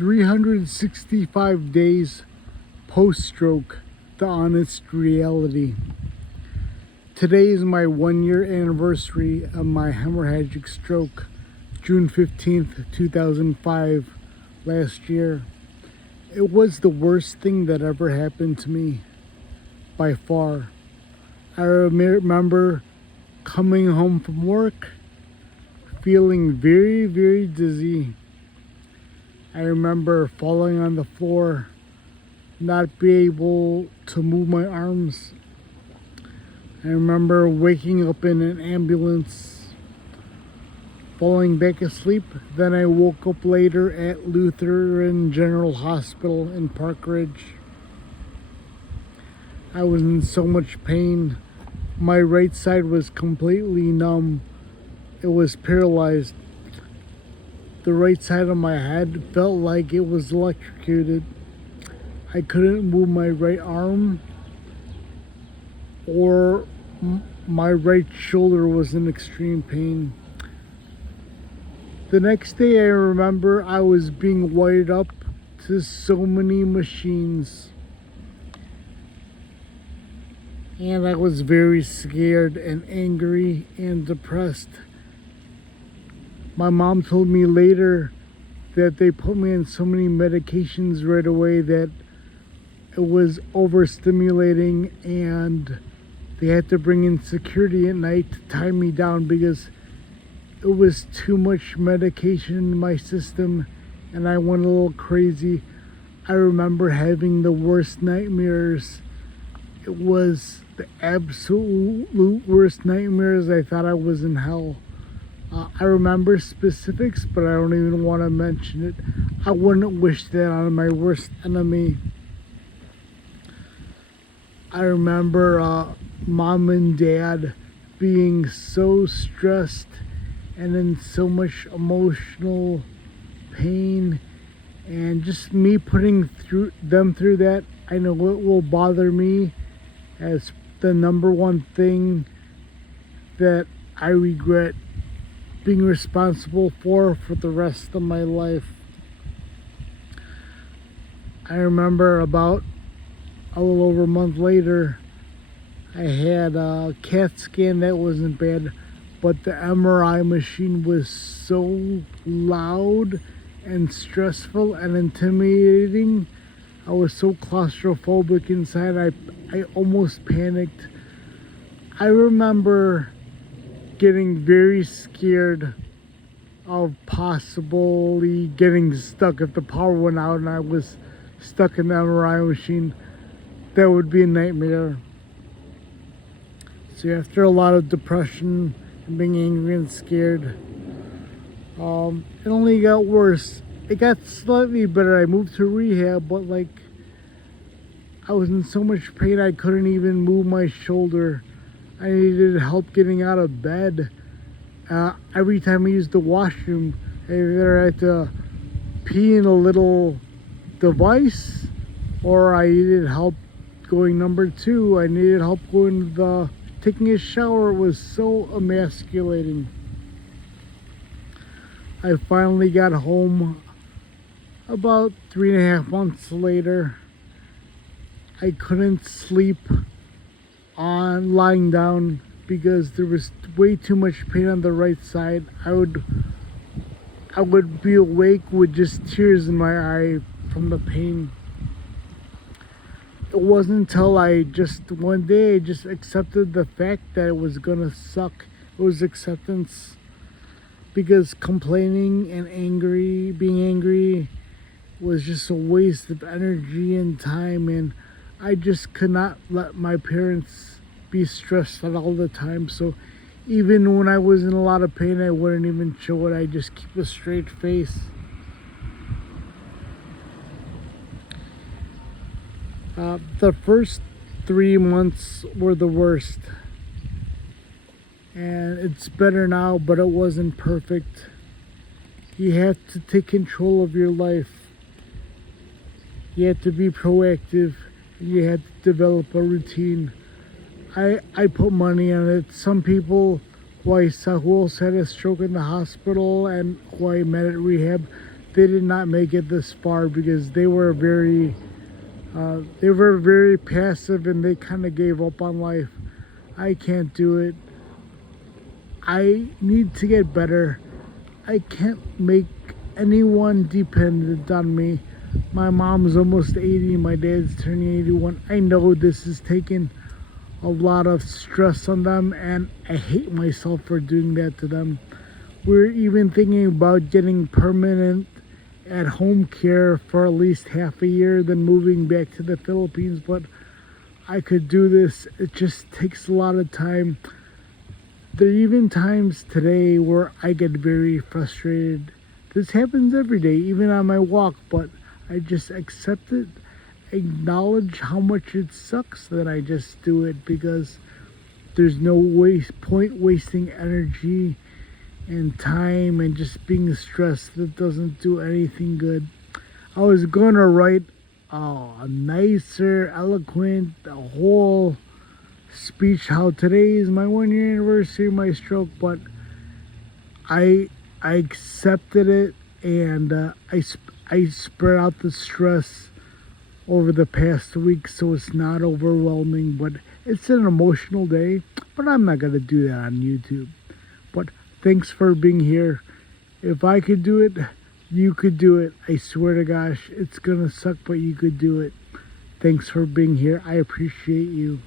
365 days post-stroke, the honest reality. Today is my 1-year anniversary of my hemorrhagic stroke, June 15th, 2005, last year. It was the worst thing that ever happened to me, by far. I remember coming home from work, feeling very, very dizzy. I remember falling on the floor, not be able to move my arms. I remember waking up in an ambulance, falling back asleep. Then I woke up later at Lutheran General Hospital in Park Ridge. I was in so much pain. My right side was completely numb. It was paralyzed. The right side of my head felt like it was electrocuted. I couldn't move my right arm, or my right shoulder was in extreme pain. The next day I remember I was being wired up to so many machines. And I was very scared and angry and depressed. My mom told me later that they put me on so many medications right away that it was overstimulating, and they had to bring in security at night to tie me down because it was too much medication in my system and I went a little crazy. I remember having the worst nightmares. It was the absolute worst nightmares. I thought I was in hell. I remember specifics, but I don't even want to mention it. I wouldn't wish that on my worst enemy. I remember mom and dad being so stressed and in so much emotional pain, and just me putting them through that. I know it will bother me as the number one thing that I regret being responsible for the rest of my life. I remember about a little over a month later, I had a CAT scan that wasn't bad, but the MRI machine was so loud and stressful and intimidating. I was so claustrophobic inside, I almost panicked. I remember getting very scared of possibly getting stuck if the power went out and I was stuck in the MRI machine. That would be a nightmare. So after a lot of depression and being angry and scared, it only got worse. It got slightly better. I moved to rehab, but I was in so much pain I couldn't even move my shoulder. I needed help getting out of bed. Every time I used the washroom, I either had to pee in a little device, or I needed help going number 2. I needed help taking a shower. It was so emasculating. I finally got home about 3.5 months later. I couldn't sleep on lying down because there was way too much pain on the right side. I would be awake with just tears in my eye from the pain. It wasn't until one day I just accepted the fact that it was gonna suck. It was acceptance, because complaining and being angry was just a waste of energy and time, and I just could not let my parents be stressed out all the time. So even when I was in a lot of pain, I wouldn't even show it. I just keep a straight face. The first 3 months were the worst, and it's better now, but it wasn't perfect. You have to take control of your life. You have to be proactive. You have to develop a routine. I put money on it. Some people who I saw who else had a stroke in the hospital and who I met at rehab, they did not make it this far because they were very passive and they kind of gave up on life. I can't do it. I need to get better. I can't make anyone dependent on me. My mom's almost 80, my dad's turning 81. I know this is taking a lot of stress on them, and I hate myself for doing that to them. We're even thinking about getting permanent at home care for at least half a year, then moving back to the Philippines. But I could do this. It just takes a lot of time. There are even times today where I get very frustrated. This happens every day, even on my walk, but I just accept it, acknowledge how much it sucks that I just do it, because there's no point wasting energy and time and just being stressed. That doesn't do anything good. I was gonna write a nicer, eloquent, a whole speech how today is my 1 year anniversary of my stroke, but I accepted it, and I spread out the stress over the past week so it's not overwhelming. But it's an emotional day, but I'm not gonna do that on YouTube. But thanks for being here. If I could do it, you could do it. I swear to gosh, it's gonna suck, but you could do it. Thanks for being here. I appreciate you.